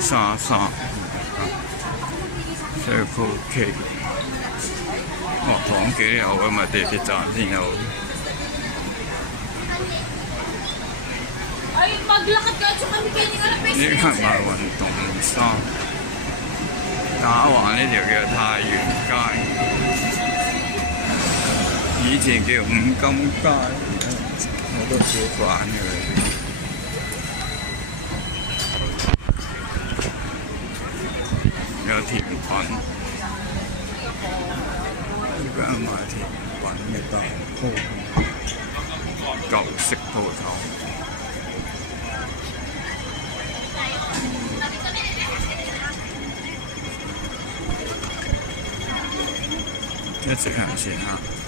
33Circle K。哦，糖記有㗎嘛，地鐵站先有。Ay, maglakad ka at saka bigay ni ka ng 呢間賣運動衫，打橫呢條叫太原街，以前叫五金街，我都少玩嘅啦。有甜品，呢間賣甜品嘅大鋪，舊式鋪頭。一直向前行。